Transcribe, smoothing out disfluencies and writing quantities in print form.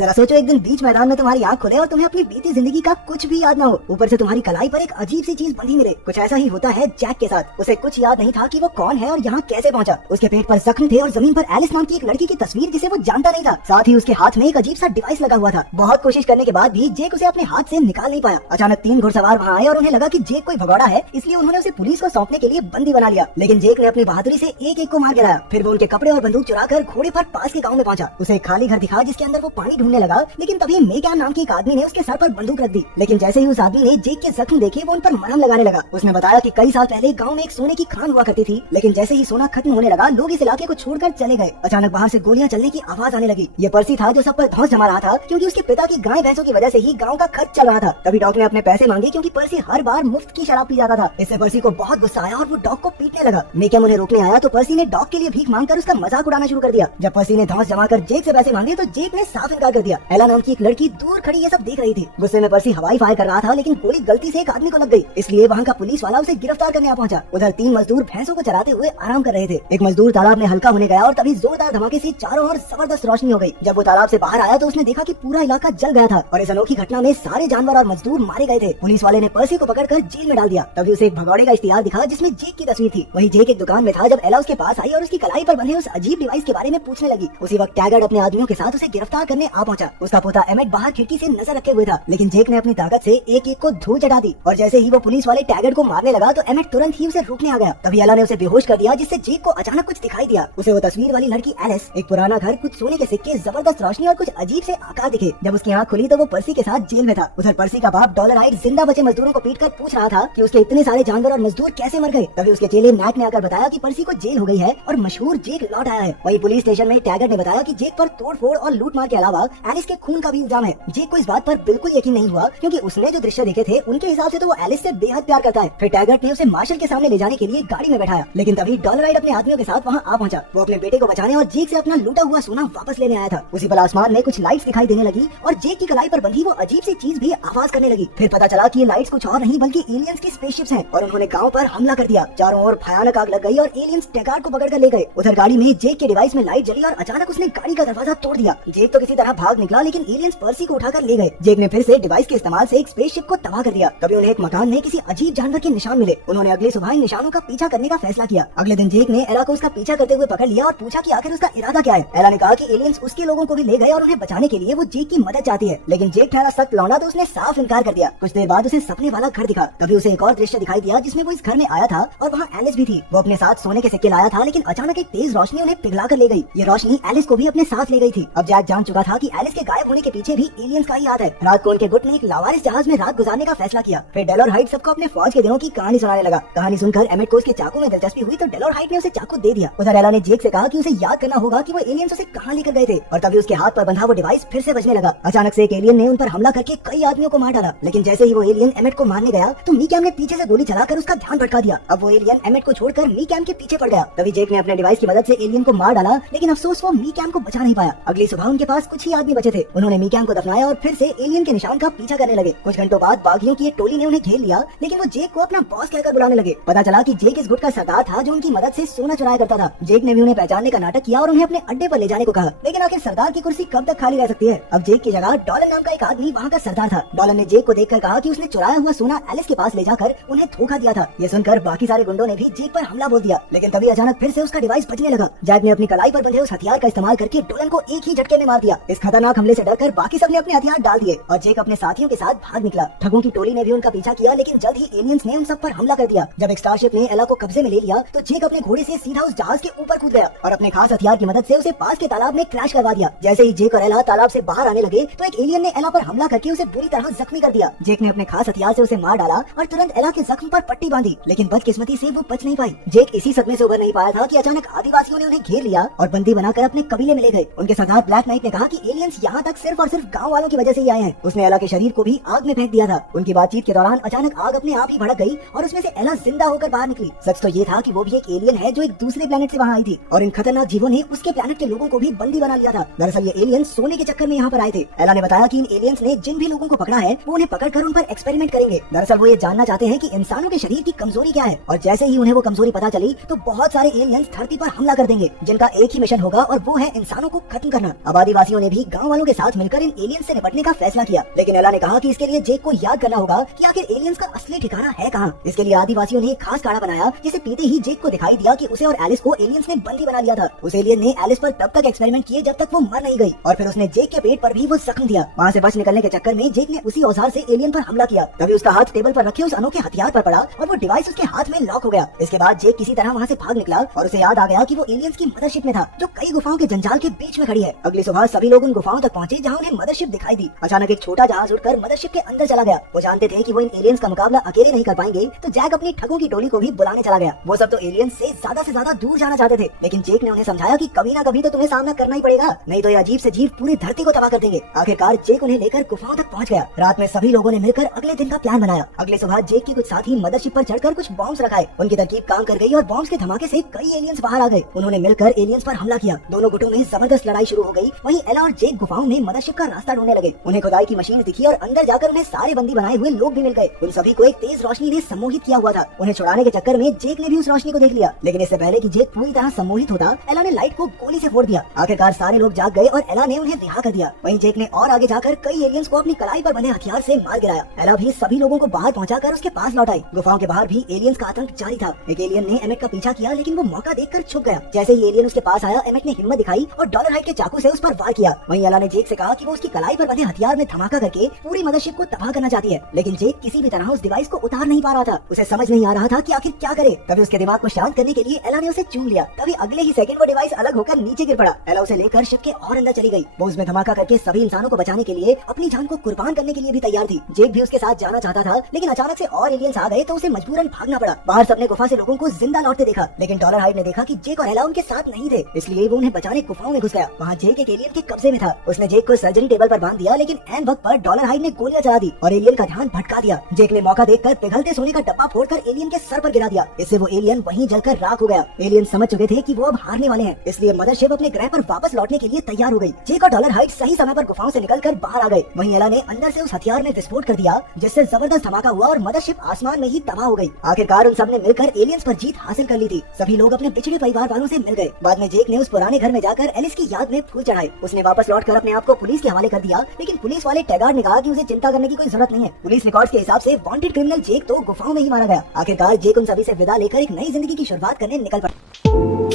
जरा सोचो, एक दिन बीच मैदान में तुम्हारी आंख खुले और तुम्हें अपनी बीती जिंदगी का कुछ भी याद ना हो, ऊपर से तुम्हारी कलाई पर एक अजीब सी चीज बंधी मिले। कुछ ऐसा ही होता है जैक के साथ। उसे कुछ याद नहीं था कि वो कौन है और यहाँ कैसे पहुँचा। उसके पेट पर जख्म थे और जमीन पर एलिस नाम की एक लड़की की तस्वीर जिसे वो जानता नहीं था। साथ ही उसके हाथ में एक अजीब सा डिवाइस लगा हुआ था। बहुत कोशिश करने के बाद भी जेक उसे अपने हाथ से निकाल नहीं पाया। अचानक 3 घुड़सवार वहाँ आए और उन्हें लगा कि जेक कोई भगौड़ा है, इसलिए उन्होंने उसे पुलिस को सौंपने के लिए बंदी बना लिया। लेकिन जेक ने अपनी बहादुरी से एक एक को मार गिराया। फिर वो उनके कपड़े और बंदूक चुरा कर घोड़े पर पास के गाँव में पहुंचा। उसे एक खाली घर दिखा जिसके अंदर वो पानी ढूंढने लगा, लेकिन तभी मेकैम नाम के एक आदमी ने उसके सर पर बंदूक रख दी। लेकिन जैसे ही उस आदमी ने जेक के जख्म देखे, वो उन पर मरहम लगाने लगा। उसने बताया कि कई साल पहले गांव में एक सोने की खान हुआ करती थी, लेकिन जैसे ही सोना खत्म होने लगा, लोग इस इलाके को छोड़कर चले गए। अचानक बाहर से गोलियां चलने की आवाज आने लगी। ये पर्सी था जो सब पर धौंस जमा रहा था, क्योंकि उसके पिता की गाय भैंसों की वजह से ही गाँव का खर्च चल रहा था। तभी डॉग ने अपने पैसे मांगे, क्योंकि पर्सी हर बार मुफ्त की शराब पी जाता था। इससे पर्सी को बहुत गुस्सा आया और वो डॉग को पीटने लगा। मेकैम उन्हें रोकने आया तो पर्सी ने डॉग के लिए भीख मांगकर उसका मजाक उड़ाना शुरू कर दिया। जब पर्सी ने धौंस जमा कर जेक से पैसे मांगे तो जेक ने साफ इनकार कर दिया। एला नाम की एक लड़की दूर खड़ी ये सब देख रही थी। गुस्से में पर्सी हवाई फायर कर रहा था, लेकिन गोली गलती से एक आदमी को लग गई, इसलिए वहाँ का पुलिस वाला उसे गिरफ्तार करने आ पहुंचा। उधर 3 मजदूर भैंसों को चराते हुए आराम कर रहे थे। एक मजदूर तालाब में हल्का होने गया और तभी जोरदार धमाके से चारों ओर जबरदस्त रोशनी हो गई। जब वो तालाब से बाहर आया तो उसने देखा कि पूरा इलाका जल गया था और इस अनोखी घटना में सारे जानवर और मजदूर मारे गए थे। पुलिस वाले ने पर्सी को पकड़कर जेल में डाल दिया। तभी उसे एक भगौड़े का इश्तिहार दिखा जिसमें जेक की तस्वीर थी। वही जेक एक दुकान में था जब एला उसके पास आई और उसकी कलाई पर बंधे उस अजीब डिवाइस के बारे में पूछने लगी। उसी वक्त टैगर्ड अपने आदमियों के साथ उसे गिरफ्तार करने आ पहुंचा। उसका पोता एमेट बाहर खिड़की से नजर रखे हुए था, लेकिन जेक ने अपनी ताकत से एक एक को धूल चटा दी और जैसे ही वो पुलिस वाले टैगर्ड को मारने लगा तो एमेट तुरंत ही उसे रोकने आ गया। तभी एला ने उसे बेहोश कर दिया, जिससे जेक को अचानक कुछ दिखाई दिया। उसे वो तस्वीर वाली लड़की एलिस, एक पुराना घर, कुछ सोने के सिक्के, जबरदस्त रोशनी और कुछ अजीब से आकार दिखे। जब उसकी आंख खुली तो वो पर्सी के साथ जेल में था। उधर पर्सी का बाप डॉलराइट जिंदा बचे मजदूरों को पीटकर पूछ रहा था कि उसके इतने सारे जानवर और मजदूर कैसे मर गए। तभी उसके चेले मैट ने आकर बताया कि पर्सी को जेल हो गई है और मशहूर जेक लौट आया है। वही पुलिस स्टेशन में टैगर्ड ने बताया कि जेक पर तोड़फोड़ और लूटमार के अलावा एलिस के खून का भी इल्जाम है। जेक को इस बात पर बिल्कुल यकीन नहीं हुआ, क्योंकि उसने जो दृश्य देखे थे उनके हिसाब से तो वो एलिस से बेहद प्यार करता है। फिर टैगर्ड ने उसे मार्शल के सामने ले जाने के लिए गाड़ी में बैठाया, लेकिन तभी डॉलराइट अपने आदमियों के साथ वहाँ आ पहुंचा। वो अपने बेटे को बचाने और जेक से अपना लूटा हुआ सोना वापस लेने आया था। उसी पल आसमान में कुछ लाइट्स दिखाई देने लगी और जेक की कलाई पर बंधी वो अजीब सी चीज भी आवाज करने लगी। फिर पता चला कि ये लाइट्स कुछ और नहीं बल्कि एलियंस की स्पेसशिप्स हैं और उन्होंने गांव पर हमला कर दिया। चारों ओर भयानक आग लग गई और एलियंस टैगर्ड को पकड़कर ले गए। उधर गाड़ी में जेक के डिवाइस में लाइट जली और अचानक उसने गाड़ी का दरवाजा तोड़ दिया। जेक तो किसी तरह भाग निकला, लेकिन एलियंस पर्सी को उठाकर ले गए। जेक ने फिर से डिवाइस के इस्तेमाल से एक स्पेसशिप को तबाह कर दिया। तभी उन्हें एक मकान में किसी अजीब जानवर के निशान मिले। उन्होंने अगली सुबह इन निशानों का पीछा करने का फैसला किया। अगले दिन जेक ने एला को उसका पीछा करते हुए पकड़ लिया और पूछा कि आखिर उसका इरादा क्या है। एला ने कहा कि एलियंस उसके लोगों को भी ले गए और उन्हें बचाने के लिए वो जेक की मदद चाहती है, लेकिन जेक ठहरा सख्त लौंडा तो उसने साफ इनकार कर दिया। कुछ देर बाद उसे सपने वाला घर दिखा। तभी उसे एक और दृश्य दिखाई दिया जिसमें वो इस घर में आया था और वहाँ एलिस भी थी। वो अपने साथ सोने के सिक्के लाया था, लेकिन अचानक एक तेज रोशनी उन्हें पिघला कर ले गई। ये रोशनी एलिस को भी अपने साथ ले गई थी। अब जैक जान चुका था कि एलिस के गायब होने के पीछे भी एलियंस का ही हाथ है। रात को उनके गुट ने एक लावारिस जहाज में रात गुजारने का फैसला किया। फिर डेलोरहाइट सबको अपने फौज के दिनों की कहानी सुनाने लगा। कहानी सुनकर एमेट को उसके चाकू में दिलचस्पी हुई तो डेलोरहाइट ने उसे चाकू दे दिया। उधर एला ने जेक से कहा कि उसे याद करना होगा कि वो एलियंस उसे कहाँ लेकर गए थे और तभी उसके हाथ पर बंधा वो डिवाइस फिर से बजने लगा। अचानक से एक एलियन ने उन पर हमला करके कई आदमियों को मार डाला, लेकिन जैसे ही वो एलियन एमेट को मारने गया तो मीकैम ने पीछे से गोली चलाकर उसका ध्यान भटका दिया। अब वो एलियन एमेट को छोड़कर मीकैम के पीछे पड़ गया। तभी जेक ने अपने डिवाइस की मदद से एलियन को मार डाला, लेकिन अफसोस वो मीकैम को बचा नहीं पाया। अगली सुबह उनके पास कुछ ही आदमी बचे थे। उन्होंने मीकैम को दफनाया और फिर से एलियन के निशान का पीछा करने लगे। कुछ घंटों बाद बागियों की एक टोली ने उन्हें घेर लिया, लेकिन वो जेक को अपना बॉस कहकर बुलाने लगे। पता चला कि जेक इस गुट का सरदार था जो उनकी मदद से सोना चुराया करता था। जेक ने भी उन्हें पहचानने का नाटक किया और उन्हें अपने अड्डे पर ले जाने को कहा, लेकिन आखिर सरदार की कुर्सी कब तक खाली रह सकती है। अब जेक की जगह डॉलन नाम का एक आदमी वहाँ का सरदार था। डॉलन ने जेक को देखकर कहा कि उसने चुराया हुआ सोना एलिस के पास ले जाकर उन्हें धोखा दिया था। ये सुनकर बाकी सारे गुंडों ने भी जेक पर हमला बोल दिया, लेकिन तभी अचानक फिर से उसका डिवाइस बजने लगा। जैक ने अपनी कलाई पर बंधे उस हथियार का इस्तेमाल करके डॉलन को एक ही झटके में मार दिया। इस खतरनाक हमले से डरकर बाकी सबने अपने हथियार डाल दिए और जेक अपने साथियों के साथ भाग निकला। ठगों की टोली ने भी उनका पीछा किया, लेकिन जल्द ही एलियंस ने उन सब पर हमला कर दिया। जब एक स्टारशिप ने एला को कब्जे में ले लिया तो जेक अपने घोड़े से सीधा उस जहाज के ऊपर कूद गया और अपने खास हथियार की मदद से उसे पास के तालाब में क्रैश करवा दिया। जैसे ही जेक और एला तालाब से बाहर आने लगे तो एक एलियन ने एला पर हमला करके उसे बुरी तरह जख्मी कर दिया। जेक ने अपने खास हथियार से उसे मार डाला और तुरंत एला के जख्म पर पट्टी बांधी, लेकिन बदकिस्मती से वो बच नहीं पाई। जेक इसी सदमे से उबर नहीं पाया था कि अचानक आदिवासियों ने उन्हें घेर लिया और बंदी बनाकर अपने कबीले में ले गए। उनके सरदार ब्लैक नाइट ने कहा कि एलियंस यहाँ तक सिर्फ और सिर्फ गाँव वालों की वजह से ही आए हैं। उसने एला के शरीर को भी आग में फेंक दिया था। उनकी बातचीत के दौरान अचानक आग अपने आप ही भड़क गई और उसमें से एला जिंदा होकर बाहर निकली। सच तो ये था कि वो भी एक एलियन है जो एक दूसरे प्लेनेट से वहाँ आई थी और इन खतरनाक जीवों ने उसके प्लेनेट के लोगों को भी बंदी बना लिया था। दरअसल ये एलियन सोने के चक्कर में यहाँ पर आए थे। एला ने बताया कि इन एलियंस ने जिन भी लोगों को पकड़ा है वो उन्हें पकड़कर उन पर एक्सपेरिमेंट करेंगे। दरअसल वो ये जानना चाहते हैं कि इंसानों के शरीर की कमजोरी क्या है और जैसे ही उन्हें वो कमजोरी पता चली तो बहुत सारे एलियंस धरती पर हमला कर देंगे जिनका एक ही मिशन होगा और वो है इंसानों को खत्म करना। अब आदिवासियों ने भी गाँव वालों के साथ मिलकर इन एलियंस से निपटने का फैसला किया, लेकिन एला ने कहा कि इसके लिए जेक को याद करना होगा कि आखिर एलियंस का असली ठिकाना है कहाँ। इसके लिए आदिवासियों ने एक खास काढ़ा बनाया जिसे पीते ही जेक को दिखाई दिया कि उसे और एलिस को एलियंस ने बंदी बना लिया था। उस एलियन ने एलिस पर तब तक एक्सपेरिमेंट किए जब तक वो मर नहीं गई, और फिर उसने जेक के पेट पर भी वो जख्म दिया। वहाँ से बच निकलने के चक्कर में जेक ने उसी औजार से एलियन पर हमला किया। तभी उसका हाथ टेबल पर रखे उस अनोखे हथियार पर पड़ा और वो डिवाइस उसके हाथ में लॉक हो गया। इसके बाद जेक किसी तरह वहाँ से भाग निकला और उसे याद आ गया कि वो एलियंस की मदरशिप में था जो कई गुफाओं के जंजाल के बीच में खड़ी है। अगली सुबह सभी लोग उन गुफाओं तक पहुँचे जहाँ उन्हें मदरशिप दिखाई दी। अचानक एक छोटा जहाज उड़कर मदरशिप के अंदर चला गया। वो जानते थे कि वो इन एलियंस का मुकाबला अकेले नहीं कर पाएंगे, तो जैक अपनी ठगों की टोली को भी बुलाने चला गया। वो सब तो एलियंस से ज्यादा दूर जाना चाहते थे, लेकिन जेक ने उन्हें समझाया कि कभी ना कभी तो तुम्हें सामना करना ही पड़ेगा, नहीं तो ये अजीब से जीव पूरी धरती को तबाह कर देंगे। आखिरकार जेक उन्हें लेकर गुफाओं तक पहुंच गया। रात में सभी लोगों ने मिलकर अगले दिन का प्लान बनाया। अगले सुबह जेक के कुछ साथी मदरशिप पर चढ़कर कुछ बॉम्ब्स रखाए। उनकी तरकीब काम कर गई और बॉम्ब्स के धमाके से कई एलियंस बाहर आ गए। उन्होंने मिलकर एलियंस पर हमला किया। दोनों गुटों में जबरदस्त लड़ाई शुरू हो गई। वहीं एला और जेक गुफाओं में मदरशिप का रास्ता ढूंढने लगे। उन्हें खुदाई की मशीन दिखी और अंदर जाकर उन्हें सारे बंदी बनाए हुए लोग भी मिल गए। उन सभी को एक तेज रोशनी ने सम्मोहित किया हुआ था। उन्हें छुड़ाने के चक्कर में जेक ने भी उस रोशनी को देख लिया, लेकिन इससे पहले कि जेक पूरी तरह सम्मोहित होता, एला ने लाइट को गोली से फोड़ दिया। आखिरकार सारे लोग जाग गए और एला ने उन्हें रिहा कर दिया। वहीं जेक ने और आगे जाकर कई एलियंस को अपनी कलाई पर बंधे हथियार से मार गिराया। एला भी सभी लोगों को बाहर पहुंचाकर उसके पास लौट आई। गुफाओं के बाहर भी एलियंस का आतंक जारी था। एक एलियन ने एमेट का पीछा किया, लेकिन वो मौका देखकर छुप गया। जैसे ही एलियन उसके पास आया, एमेट ने हिम्मत दिखाई और डॉलर हाइट के चाकू से उस पर वार किया। वहीं एला ने जेक से कहा कि वो उसकी कलाई पर बंधे हथियार में धमाका करके पूरी मदरशिप को तबाह करना चाहती है, लेकिन जेक किसी भी तरह उस डिवाइस को उतार नहीं पा रहा था। उसे समझ नहीं आ रहा था कि आखिर क्या करे। तभी उसके दिमाग को शांत करने के लिए एला ने उसे चूम लिया। तभी अगले ही सेकंड वो डिवाइस अलग होकर नीचे गिर पड़ा। एला उसे लेकर शिप के और अंदर चली गई। वो उसमें धमाका करके सभी इंसानों को बचाने के लिए अपनी जान को कुर्बान करने के लिए भी तैयार थी। जेक भी उसके साथ जाना चाहता था, लेकिन अचानक से और एलियंस आ गए तो उसे मजबूरन भागना पड़ा। बाहर सबने गुफा से लोगों को जिंदा लौटते देखा, लेकिन डॉलर हाइट ने देखा कि जेक और एला उनके साथ नहीं थे, इसलिए वो उन्हें बचाने गुफाओं में घुस गया। वहाँ जेक एक एलियन के कब्जे में था। उसने जेक को सर्जरी टेबल पर बांध दिया, लेकिन ऐन वक्त पर डॉलर हाइट ने गोलियां चला दी और एलियन का ध्यान भटका दिया। जेक ने मौका देखकर पिघलते सोने का डब्बा फोड़कर एलियन के सर पर गिरा दिया। इससे वो एलियन वहीं जलकर राख हो गया। एलियन समझ चुके थे कि वो अब हारने वाले हैं, इसलिए मदरशिप अपने ग्रह पर वापस लौटने के लिए तैयार हो गई। जेक और डॉलर हाइट सही समय पर गुफाओं से निकलकर बाहर आ गए। वहीं एला ने अंदर से उस हथियार में विस्फोट कर दिया, जिससे जबरदस्त धमाका हुआ और मदरशिप आसमान में ही तबाह हो गई। आखिरकार उन सबने मिलकर एलियंस पर जीत हासिल कर ली थी। सभी लोग अपने पिछड़े परिवार वालों से मिल गए। बाद में जेक ने उस पुराने घर में जाकर एलिस की याद में फूल चढ़ाए। उसने वापस लौटकर अपने आप को पुलिस के हवाले कर दिया, लेकिन पुलिस वाले टैगार्ड ने कहा कि उसे चिंता करने की कोई जरूरत नहीं है। पुलिस रिकॉर्ड्स के हिसाब से वांटेड क्रिमिनल जेक तो गुफाओं में ही मारा गया। आखिरकार जेक उन सभी से विदा लेकर एक नई जिंदगी की शुरुआत करने निकल पड़ा।